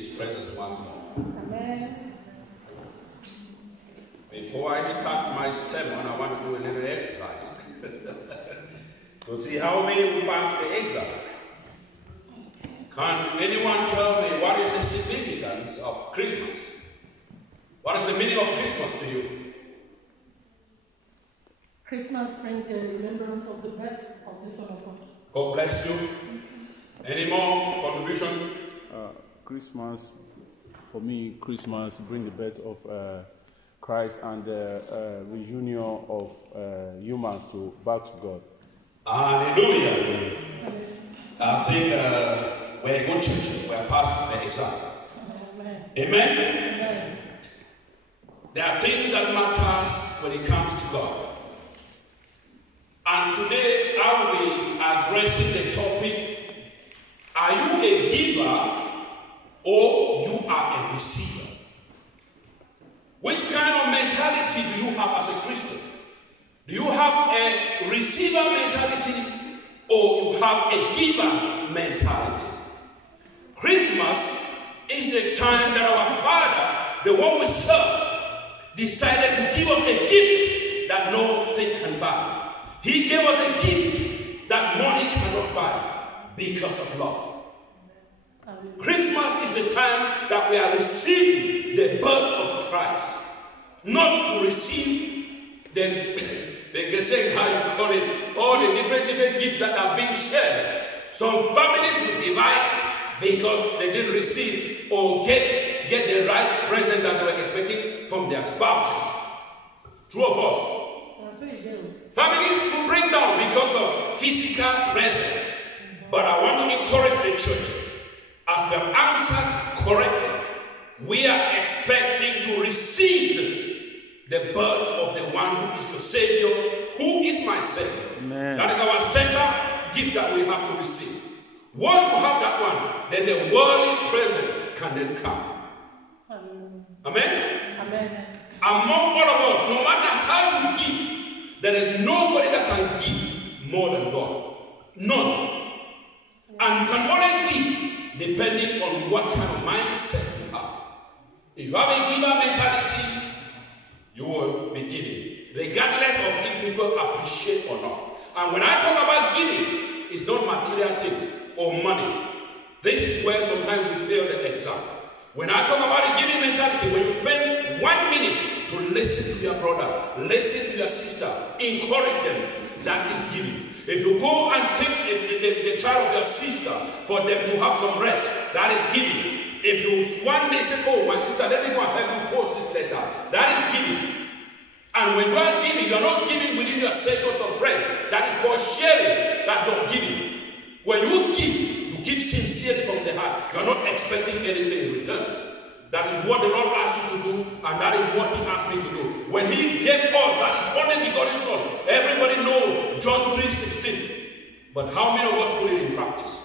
His presence once more. Amen. Before I start my sermon, I want to do a little exercise to see how many will pass the exam. Can anyone tell me what is the significance of Christmas? What is the meaning of Christmas to you? Christmas brings the remembrance of the birth of the Son of God. God bless you. Any more contribution? Christmas, for me, Christmas brings the birth of Christ and the reunion of humans back to God. Hallelujah. I think we're a good church. We're passing the exam. Amen. Amen. There are things that matters when it comes to God. And today I will be addressing the topic, are you a giver or you are a receiver? Which kind of mentality do you have as a Christian? Do you have a receiver mentality or you have a giver mentality? Christmas is the time that our Father, the one we serve, decided to give us a gift that no thing can buy. He gave us a gift that money cannot buy because of love. Christmas is the time that we are receiving the birth of Christ, not to receive the saying how you call it, all the different gifts that are being shared. Some families will divide because they didn't receive or get the right present that they were expecting from their spouses. True of us. Family will break down because of physical present. But I want to encourage the church, as we have answered correctly, we are expecting to receive the birth of the one who is your Savior, who is my Savior. Amen. That is our center gift that we have to receive. Once you have that one, then the worldly present can then come. Amen? Amen. Among all of us, no matter how you give, there is nobody that can give more than God. None. And you can only give depending on what kind of mindset you have. If you have a giver mentality, you will be giving, regardless of if people appreciate or not. And when I talk about giving, it's not material things or money. This is where sometimes we fail the exam. When I talk about a giving mentality, when you spend 1 minute to listen to your brother, listen to your sister, encourage them, that is giving. If you go and take the child of your sister for them to have some rest, that is giving. If you one day say, oh, my sister, let me go and help you post this letter, that is giving. And when you are giving, you are not giving within your circles of friends. That is called sharing. That's not giving. When you give sincerely from the heart. You are not expecting anything in returns. That is what the Lord asked you to do, and that is what He asked me to do. When He gave us that His only begotten Son, everybody knows John 3:16. But how many of us put it in practice?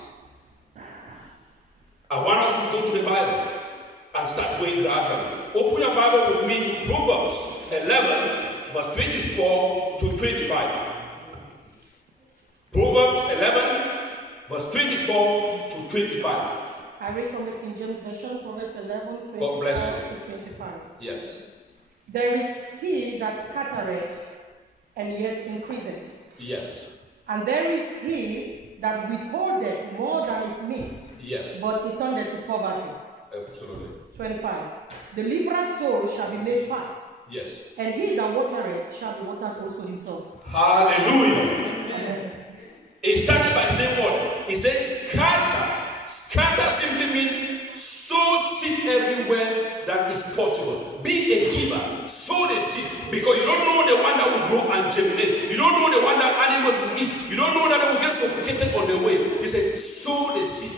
I want us to go to the Bible and start going gradually. Open your Bible with me to Proverbs 11, verse 24 to 25. Proverbs 11, verse 24 to 25. I read from the King James Version, Proverbs 11, 25 God bless you. to 25. Yes. There is he that scattereth, and yet increaseth. Yes. And there is he that withholdeth more than is meet, Yes. but he turneth to poverty. Absolutely. 25. The liberal soul shall be made fat, Yes. and he that watereth shall be watered also himself. Hallelujah. Amen. It started by saying what? It says scatter. Scatter simply means sow seed everywhere that is possible. Be a giver. Sow the seed. Because you don't know the one that will grow and germinate. You don't know the one that animals will eat. You don't know that they will get suffocated on the way. He said, sow the seed.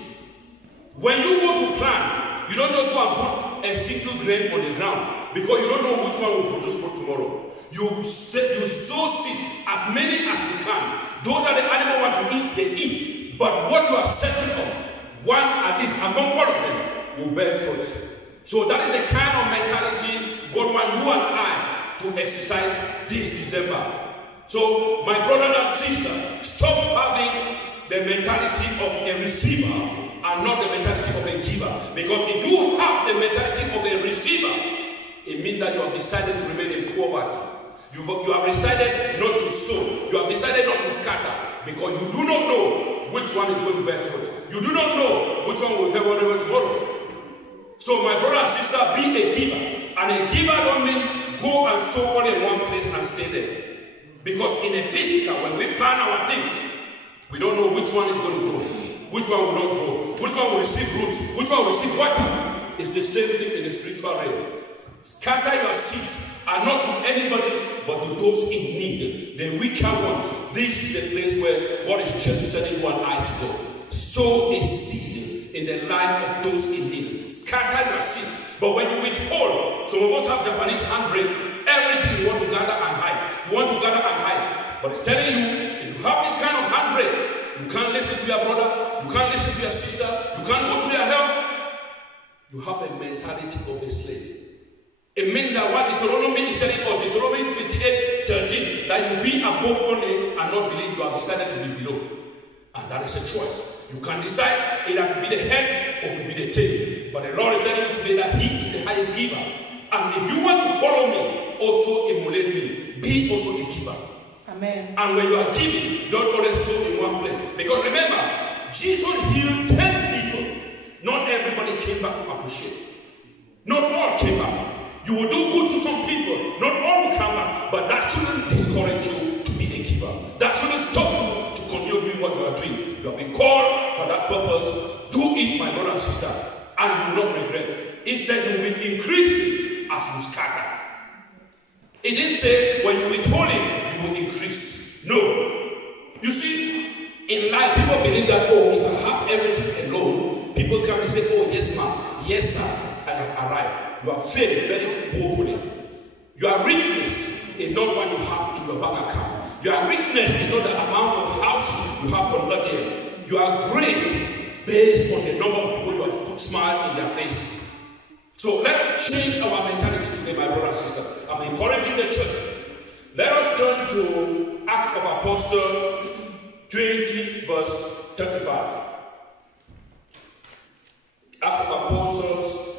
When you go to plant, you don't just go and put a single grain on the ground. Because you don't know which one will produce fruit tomorrow. You sow seed as many as you can. Those are the animals want to eat, they eat. But what you are setting up, one at least among all of them, will bear fruit. So that is the kind of mentality God wants you and I to exercise this December. So my brother and sister, stop having the mentality of a receiver and not the mentality of a giver. Because if you have the mentality of a receiver, it means that you have decided to remain in poverty. You have decided not to sow. You have decided not to scatter because you do not know which one is going to bear fruit. You do not know which one will favor tomorrow. So my brother and sister, be a giver. And a giver don't mean go and sow all in one place and stay there. Because in a physical, when we plan our things, we don't know which one is going to grow, which one will not grow, which one will receive roots, which one will receive water. It's the same thing in the spiritual realm. Scatter your seeds are not to anybody but to those in need, the weaker ones. This is the place where God is sending you and I to go. Sow a seed in the life of those in need. Scatter your seed. But when you withhold, some of us have Japanese handbrake. Everything you want to gather and hide. You want to gather and hide. But it's telling you, if you have this kind of handbrake, you can't listen to your brother, you can't listen to your sister, you can't go to their help. You have a mentality of a slave. It means that what Deuteronomy is telling us, Deuteronomy 28:13, that you be above only and not believe you have decided to be below. And that is a choice. You can decide either to be the head or to be the tail. But the Lord is telling you today that He is the highest giver. And if you want to follow me, also emulate me. Be also a giver. Amen. And when you are giving, don't always sow in one place. Because remember, Jesus healed 10 people. Not everybody came back to appreciate. Not all came back. You will do good to some people. Not all will come back. But that shouldn't discourage you to be a giver. That shouldn't stop you to continue doing what you are doing. You have been called for that purpose. Do it, my brother and sister. And you will not regret. It said you will increase as you scatter. It didn't say when you withhold it, you will increase. No. You see, in life, people believe that, oh, if I have everything alone, people come and say, oh, yes, ma'am, yes, sir, I have arrived. You have failed very woefully. Your richness is not what you have in your bank account. Your richness is not the amount of houses you have on that area. You are great based on the number of people you have put smile in their faces. So let us change our mentality today, my brothers and sisters. I'm encouraging the church. Let us turn to Acts of Apostles 20, verse 35. Acts of Apostles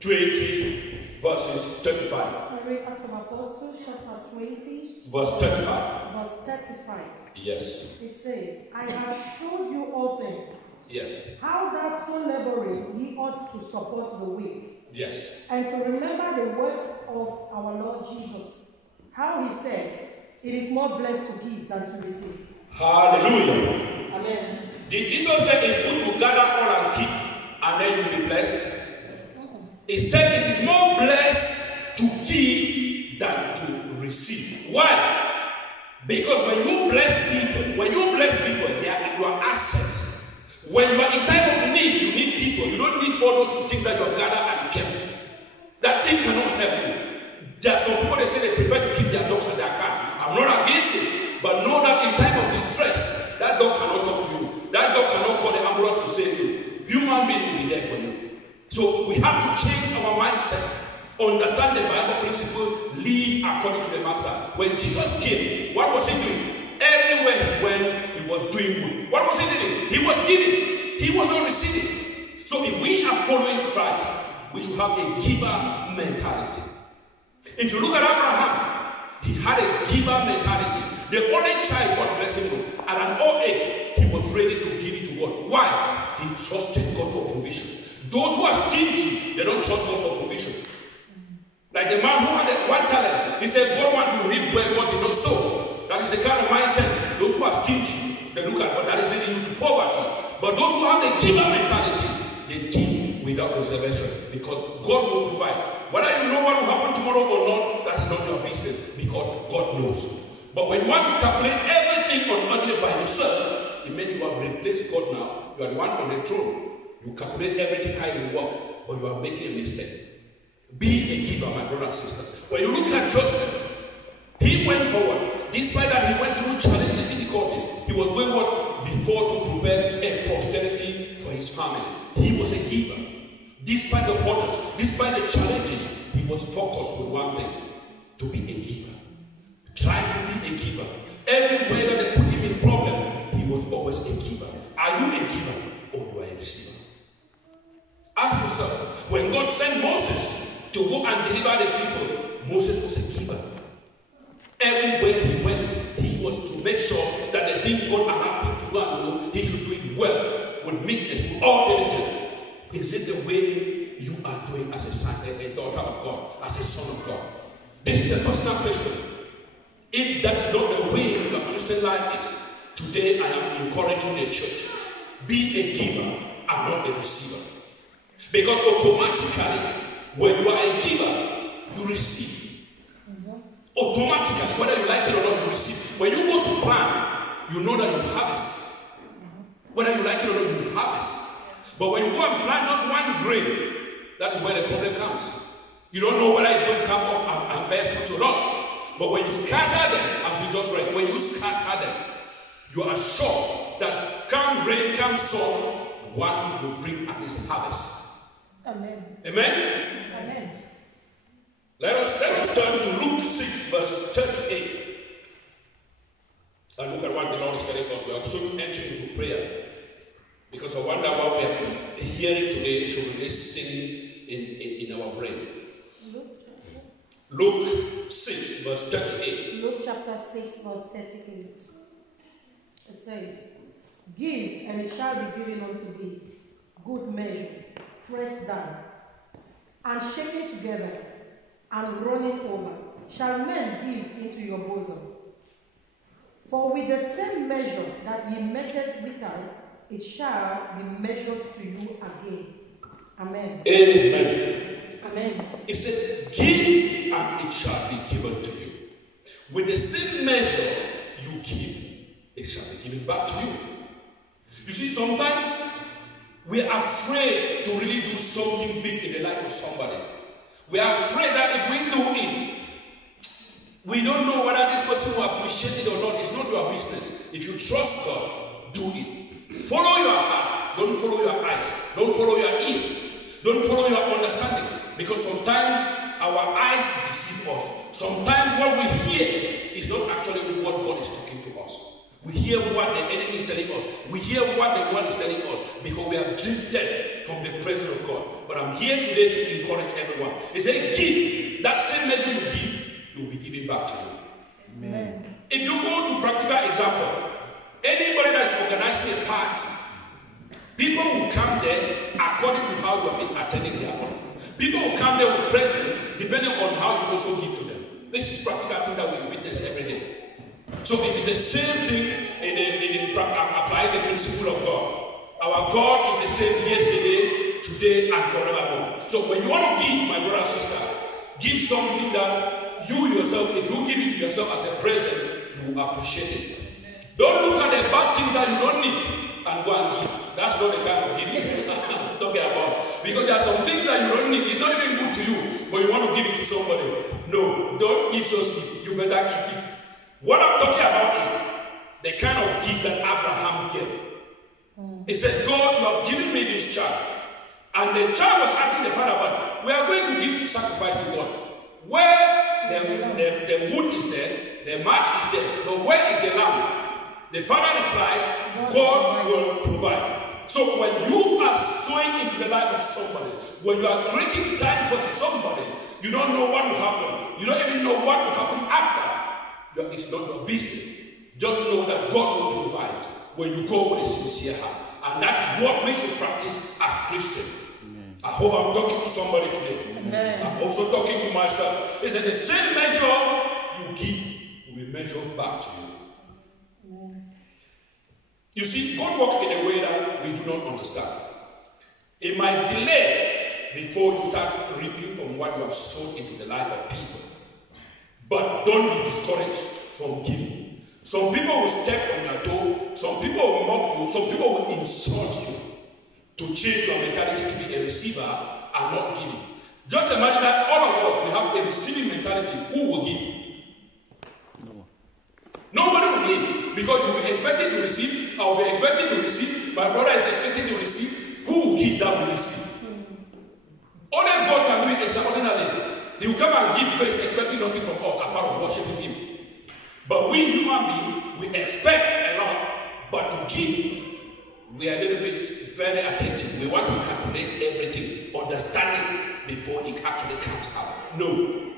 20, verses 35. I read Acts of Apostles, chapter 20, verse 35. Verse 35. Yes. It says, I have showed you all things. Yes. How that so laboring ye ought to support the weak. Yes. And to remember the words of our Lord Jesus, how he said, it is more blessed to give than to receive. Hallelujah. Amen. Did Jesus say it's good to gather all and keep and then you'll be blessed? He said it is more blessed to give than to receive. Why? Because when you bless people, they are your assets. When you are in time of need, you need people. You don't need all those things that you have gathered and kept. That thing cannot help you. There are some people that say they prefer to keep their dogs at their car. I'm not against it. But know that in time of distress, that dog cannot talk to you. That dog cannot call the ambulance to save you. Human being will be there for you. So we have to change our mindset. Understand the Bible principle. Live according to the Master. When Jesus came, what was he doing? Everywhere he went, he was doing good. What was he doing? He was giving. He was not receiving. So if we are following Christ, we should have a giver mentality. If you look at Abraham, he had a giver mentality. The only child God blessed him with. At an old age, he was ready to give it to God. Why? He trusted God for provision. Those who are stingy, they don't trust God for provision. Like the man who had one talent, he said God wants to reap where God did not sow. That is the kind of mindset. Those who are stingy, they look at, but that is leading you to poverty. But those who have the giver mentality, they give without reservation because God will provide. Whether you know what will happen tomorrow or not, that's not your business because God knows. But when you want to calculate everything on earth by yourself, it means you have replaced God now. You are the one on the throne. You calculate everything how you work, but you are making a mistake. Be a giver, my brothers and sisters. When you look at Joseph, he went forward. Despite that he went through challenging difficulties, he was going what before to prepare a posterity for his family. He was a giver. Despite the hurdles, despite the challenges, he was focused with one thing: to be a giver. Try to be a giver. Everywhere that they put him in problem, he was always a giver. Are you a giver or you are a receiver? Ask yourself, When God sent Moses to go and deliver the people, Moses was a giver. Everywhere he went, he was to make sure that the thing God allowed him to go and do, he should do it well, with meekness, with all diligence. Is it the way you are doing as a son, a daughter of God, as a son of God? This is a personal question. If that is not the way your Christian life is, today I am encouraging the church. Be a giver and not a receiver. Because automatically, when you are a giver, you receive. Automatically, whether you like it or not, you receive. When you go to plant, you know that you harvest. Whether you like it or not, you harvest. But when you go and plant just one grain, that is where the problem comes. You don't know whether it's going to come up and bear fruit or not. But when you scatter them, as we just read, when you scatter them, you are sure that come rain, come sun, one will bring at least harvest. Amen. Amen? Amen. Let us turn to Luke 6, verse 38. And look at what the Lord is telling us. We are soon entering into prayer. Because I wonder what we are hearing today should really sing in our brain. Luke 6, verse 38. Luke chapter 6, verse 38. It says, "Give, and it shall be given unto thee, good measure, pressed down, and shaken together, and running over, shall men give into your bosom. For with the same measure that ye measured withal, it shall be measured to you again." Amen. Amen. Amen. It said, "Give, and it shall be given to you." With the same measure you give, it shall be given back to you. You see, sometimes we are afraid to really do something big in the life of somebody. We are afraid that if we do it, we don't know whether this person will appreciate it or not. It's not your business. If you trust God, do it. Follow your heart. Don't follow your eyes. Don't follow your ears. Don't follow your understanding. Because sometimes our eyes deceive us. Sometimes what we hear is not actually what God is talking to us. We hear what the enemy is telling us. We hear what the world is telling us because we have drifted from the presence of God. But I'm here today to encourage everyone. He said, give. That same measure you give, it will be given back to you. Amen. If you go to practical example, anybody that's organizing a party, people will come there according to how you have been attending their own. People will come there with presents depending on how you also give to them. This is practical thing that we witness every day. So it is the same thing in applying the principle of God. Our God is the same yesterday, today, and forevermore. So when you want to give, my brother and sister, give something that you yourself, if you give it to yourself as a present, you will appreciate it. Don't look at the bad thing that you don't need and go and give. That's not the kind of giving I'm talking about. Because there are some things that you don't need. It's not even good to you, but you want to give it to somebody. No, don't give those gifts. You better keep it. What I'm talking about is the kind of gift that Abraham gave. He said, God, you have given me this child. And the child was asking the father, but we are going to give sacrifice to God. Where the wood is there, the match is there, but where is the lamb? The father replied, God will provide. So when you are sowing into the life of somebody, when you are creating time for somebody, you don't know what will happen. You don't even know what will happen after. It's not your business. Just know that God will provide when you go with a sincere heart. And that is what we should practice as Christians. Amen. I hope I'm talking to somebody today. Amen. I'm also talking to myself. It's the same measure you give will be measured back to you. Amen. You see, God works in a way that we do not understand. It might delay before you start reaping from what you have sown into the life of people. But don't be discouraged from giving. Some people will step on your toe. Some people will mock you. Some people will insult you to change your mentality to be a receiver and not giving. Just imagine that all of us, we have a receiving mentality. Who will give? No. Nobody will give because you'll be expected to receive. I will be expected to receive. My brother is expected to receive. Who will give that will receive? Only God can do it extraordinarily. He will come and give because he's expecting nothing from us apart from worshiping him. But we human beings, we expect a lot, but to give, we are a little bit very attentive. We want to calculate everything, understanding No.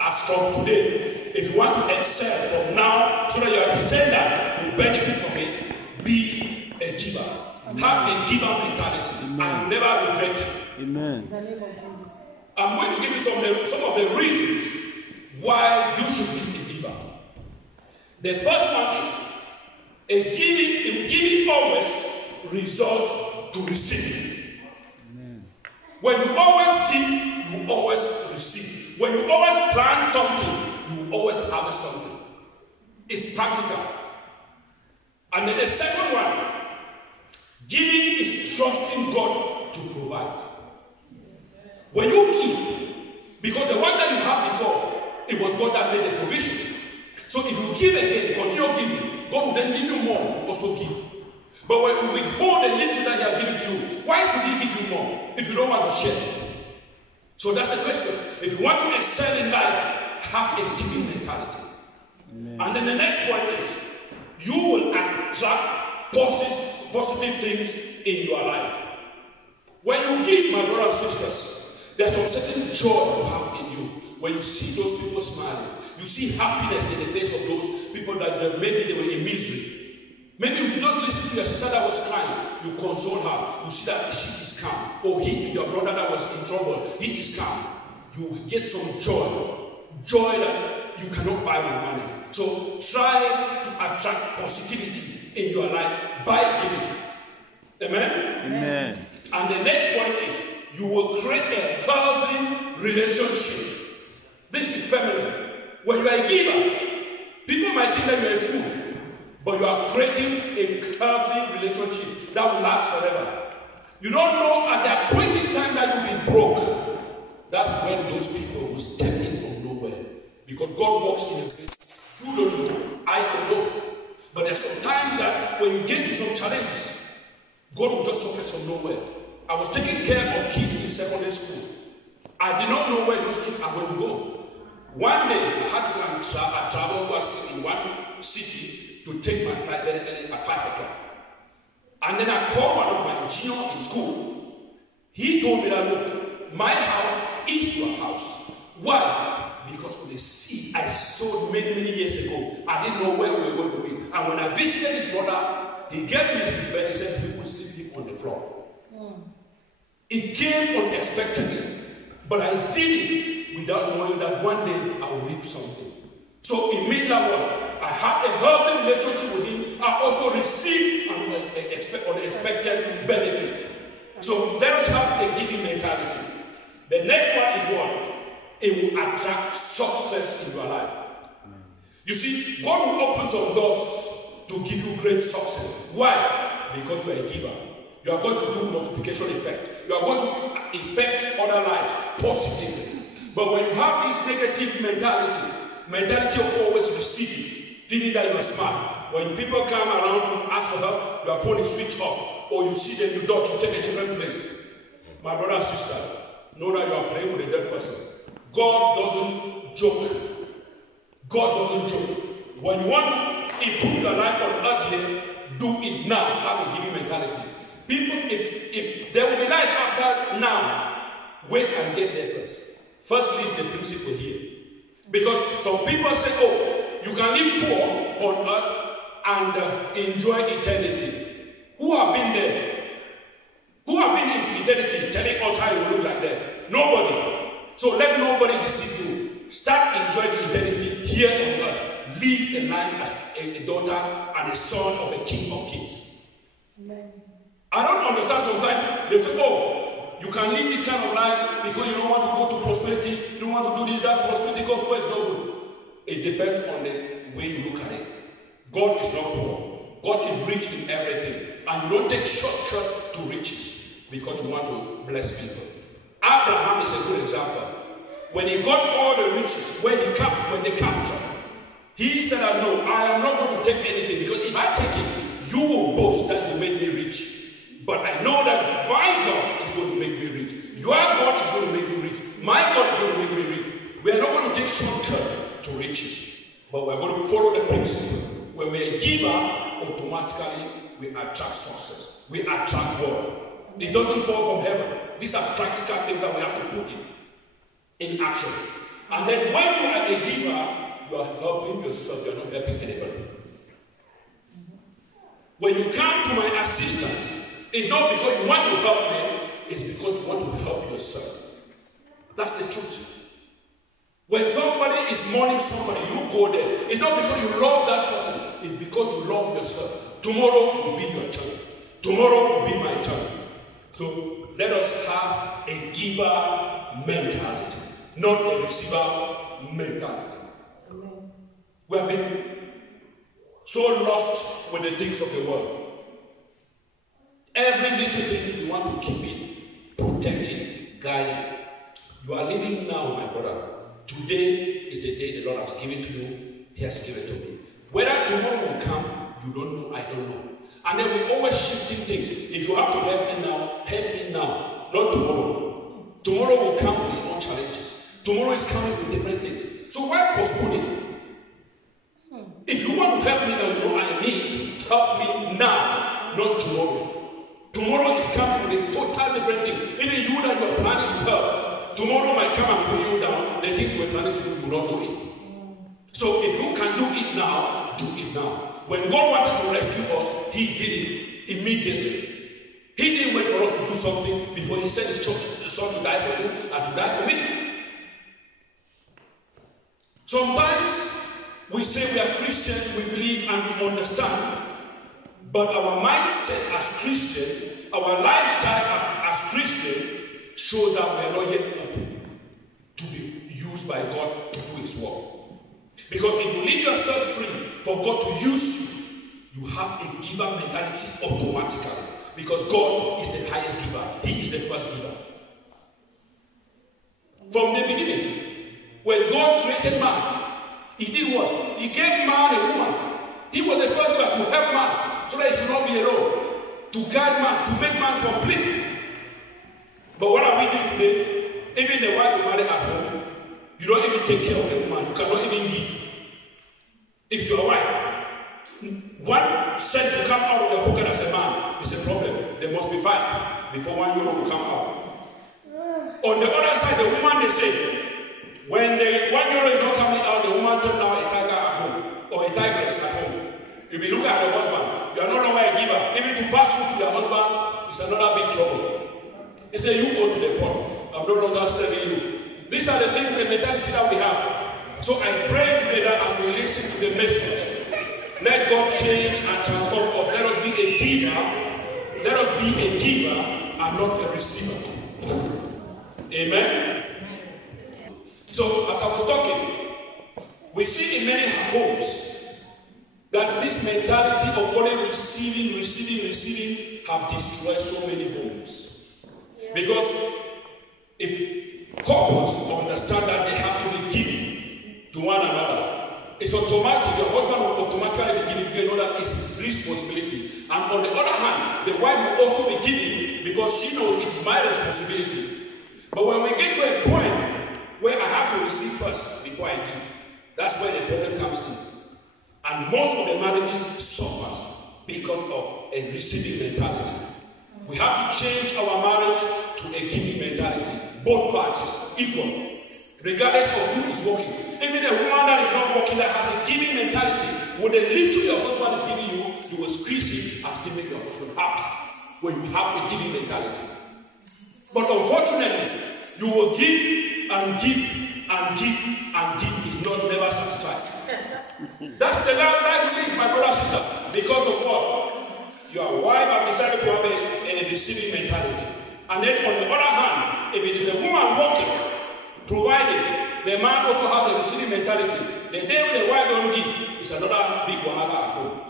As from today, if you want to excel from now so that your descendant will benefit from it, be a giver. Amen. Have a giver mentality. Amen. And you never regret it. Amen. I'm going to give you some of the reasons why you should be a giver. The first one is giving always results to receiving. Amen. When you always give, you always receive. When you always plan something, you always have something. It's practical. And then the second one, giving is trusting God to provide. When you give, because the one that you had before, it was God that made the provision. So if you give again, continue giving, God will then give you more, you also give. But when you withhold the little that He has given to you, why should He give you more if you don't want to share? So that's the question. If you want to excel in life, have a giving mentality. Amen. And then the next point is, you will attract positive things in your life. When you give, my brothers and sisters, there's some certain joy you have in you. When you see those people smiling, you see happiness in the face of those people that maybe they were in misery. Maybe you just listen to your sister that was crying, you console her, you see that she is calm. Or your brother that was in trouble, he is calm. You get some joy that you cannot buy with money. So try to attract positivity in your life by giving. Amen? Amen. And the next point is, you will create a healthy relationship. This is permanent. When you are a giver, people might think that you are a fool, but you are creating a healthy relationship that will last forever. You don't know at the appointed time that you'll be broke. That's when those people will step in from nowhere. Because God works in a place you don't know, I don't know. But there's some times that when you get to some challenges, God will just surface from nowhere. I was taking care of kids in secondary school. I did not know where those kids are going to go. One day, I had to go and travel in one city to take my flight very early at 5 o'clock. And then I called one of my juniors in school. He told me that, look, my house is your house. Why? Because of the seed I sowed many years ago. I didn't know where we were going to be. And when I visited his brother, he gave me his bed and said, people sleep on the floor. It came unexpectedly. But I did it without knowing that one day I will reap something. So it made that one. I had a healthy relationship with him. I also received an unexpected benefit. So let us have a giving mentality. The next one is what? It will attract success in your life. You see, God will open some doors to give you great success. Why? Because you are a giver. You are going to do multiplication effect. You are going to affect other lives positively. But when you have this negative mentality of always receiving, thinking that you are smart, when people come around to ask for help, your phone is switched off, or you see them, you dodge, you take a different place. My brother and sister, know that you are playing with a dead person. God doesn't joke. God doesn't joke. When you want to improve your life on earth here, do it now. Have a giving mentality. People, if there will be life after now, wait and get there first. First, leave the principle here. Because some people say, oh, you can live poor on earth and enjoy eternity. Who have been there? Who have been into eternity telling us how it will look like there? Nobody. So let nobody deceive you. Start enjoying eternity here on earth. Live a life as a daughter and a son of a king of kings. Amen. I don't understand sometimes. They say, oh, you can live this kind of life because you don't want to go to prosperity. You don't want to do this, that. Prosperity goes where it's not good. It depends on the way you look at it. God is not poor. God is rich in everything. And you don't take shortcut to riches because you want to bless people. Abraham is a good example. When he got all the riches, when they captured, he said, no, I am not going to take anything because if I take it, you will boast that you made me rich. But I know that my God is going to make me rich. Your God is going to make you rich. My God is going to make me rich. We are not going to take shortcut to riches, but we are going to follow the principle. When we are a giver, automatically we attract success. We attract wealth. It doesn't fall from heaven. These are practical things that we have to put in action. And then when you are a giver, you are helping yourself, you are not helping anybody. When you come to my assistance, it's not because you want to help me, it's because you want to help yourself. That's the truth. When somebody is mourning somebody, you go there. It's not because you love that person, it's because you love yourself. Tomorrow will be your turn. Tomorrow will be my turn. So let us have a giver mentality, not a receiver mentality. Amen. We have been so lost with the things of the world. Every little thing we want to keep it, protect it, guide it. You are living now, my brother. Today is the day the Lord has given to you. He has given to me. Whether tomorrow will come, you don't know, I don't know. And then we're always shifting things. If you have to help me now, not tomorrow. Tomorrow will come with its own challenges. Tomorrow is coming with different things. So why postpone it? If you want to help me now, you know I need help me now, not tomorrow. Tomorrow is coming with a total different thing. Even you that you are planning to help, tomorrow might come and bring you down. The things you were planning to do, you will not do it. So if you can do it now, do it now. When God wanted to rescue us, He did it immediately. He didn't wait for us to do something before He sent His Son to die for you and to die for me. Sometimes we say we are Christians, we believe and we understand, but our mindset as Christian, our lifestyle as Christian, show that we are not yet open to be used by God to do His work. Because if you leave yourself free for God to use you, you have a giver mentality automatically. Because God is the highest giver. He is the first giver. From the beginning, when God created man, He did what? He gave man a woman. He was the first giver to help man so that he should not be alone. To guide man, to make man complete. But what are we doing today? Even the wife you marry at home, you don't even take care of the woman. You cannot even give. If your wife, 1 cent to come out of your pocket as a man is a problem. There must be 5 before €1 will come out. On the other side, the woman, they say, when the €1 is not coming out, the woman turns now a tiger at home or a tigress at home. You'll be looking at the husband. You are no longer a giver. Even to pass through to your husband is another big trouble. They say, you go to the pot. I'm no longer serving you. These are the things, the mentality that we have. So I pray today that as we listen to the message, let God change and transform us. Let us be a giver. Let us be a giver and not a receiver. Amen. So as I was talking, we see in many homes that this mentality of only receiving have destroyed so many homes. Because if couples understand that they have to be giving to one another, it's automatic. Your husband will automatically be giving. You know that it's his responsibility. And on the other hand, the wife will also be giving because she knows it's my responsibility. But when we get to a point where I have to receive first before I give, that's where the problem comes in. And most of the marriages suffer because of a receiving mentality. We have to change our marriage to a giving mentality. Both parties equal, regardless of who is working. Even a woman that is not working, that has a giving mentality, with the little your husband is giving you, you will squeeze it as to make your husband happy when you have a giving mentality. But unfortunately, you will give and give and give and give is not never satisfied. That's the life you live, my brother and sister. Because of what? Your wife has decided to have a receiving mentality. And then on the other hand, if it is a woman working, providing, the man also has a receiving mentality. The day when the wife don't give, it's another big wahala at home.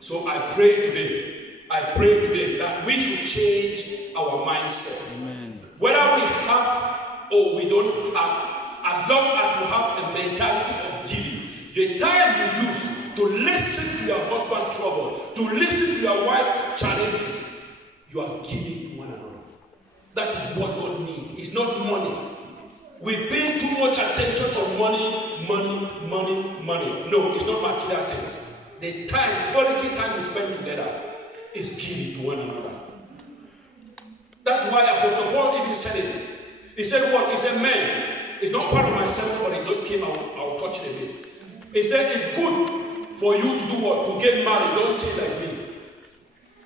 So I pray today that we should change our mindset. Amen. Whether we have or we don't have, as long as you have a mentality of giving, the time you use to listen to your husband's trouble, to listen to your wife's challenges, you are giving to one another. That is what God needs. It's not money. We pay too much attention on money. No, it's not material things. The time, quality time we spend together is giving to one another. That's why Apostle Paul even said it. He said what? He said, men, it's not part of my sermon, but it just came out. I'll touch it a bit. It said it's good for you to do what? To get married. Don't stay like me.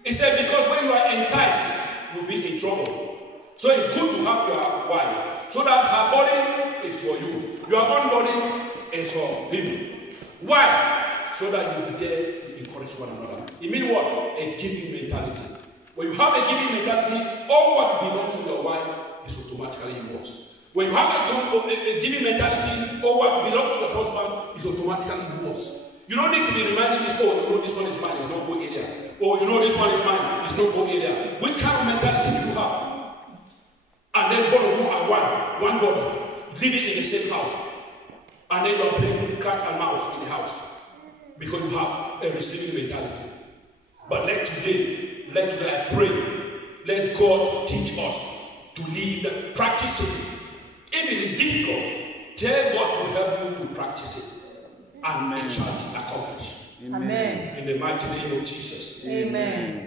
It said because when you are enticed, you'll be in trouble. So it's good to have your wife, so that her body is for you. Your own body is for him. Why? So that you will dare to encourage one another. It means what? A giving mentality. When you have a giving mentality, all what belongs to your wife is automatically yours. When you have a giving mentality, all what belongs to your husband is automatically yours. You don't need to be reminded, oh, you know this one is mine, it's no go area. Oh, you know this one is mine, it's no go area. Which kind of mentality do you have? And then both of you are one body, living in the same house. And then you are playing cat and mouse in the house. Because you have a receiving mentality. But let today I pray, let God teach us to live, practice it. If it is difficult, tell God to help you to practice it. And it shall be accomplished. Amen. In the mighty name of Jesus. Amen.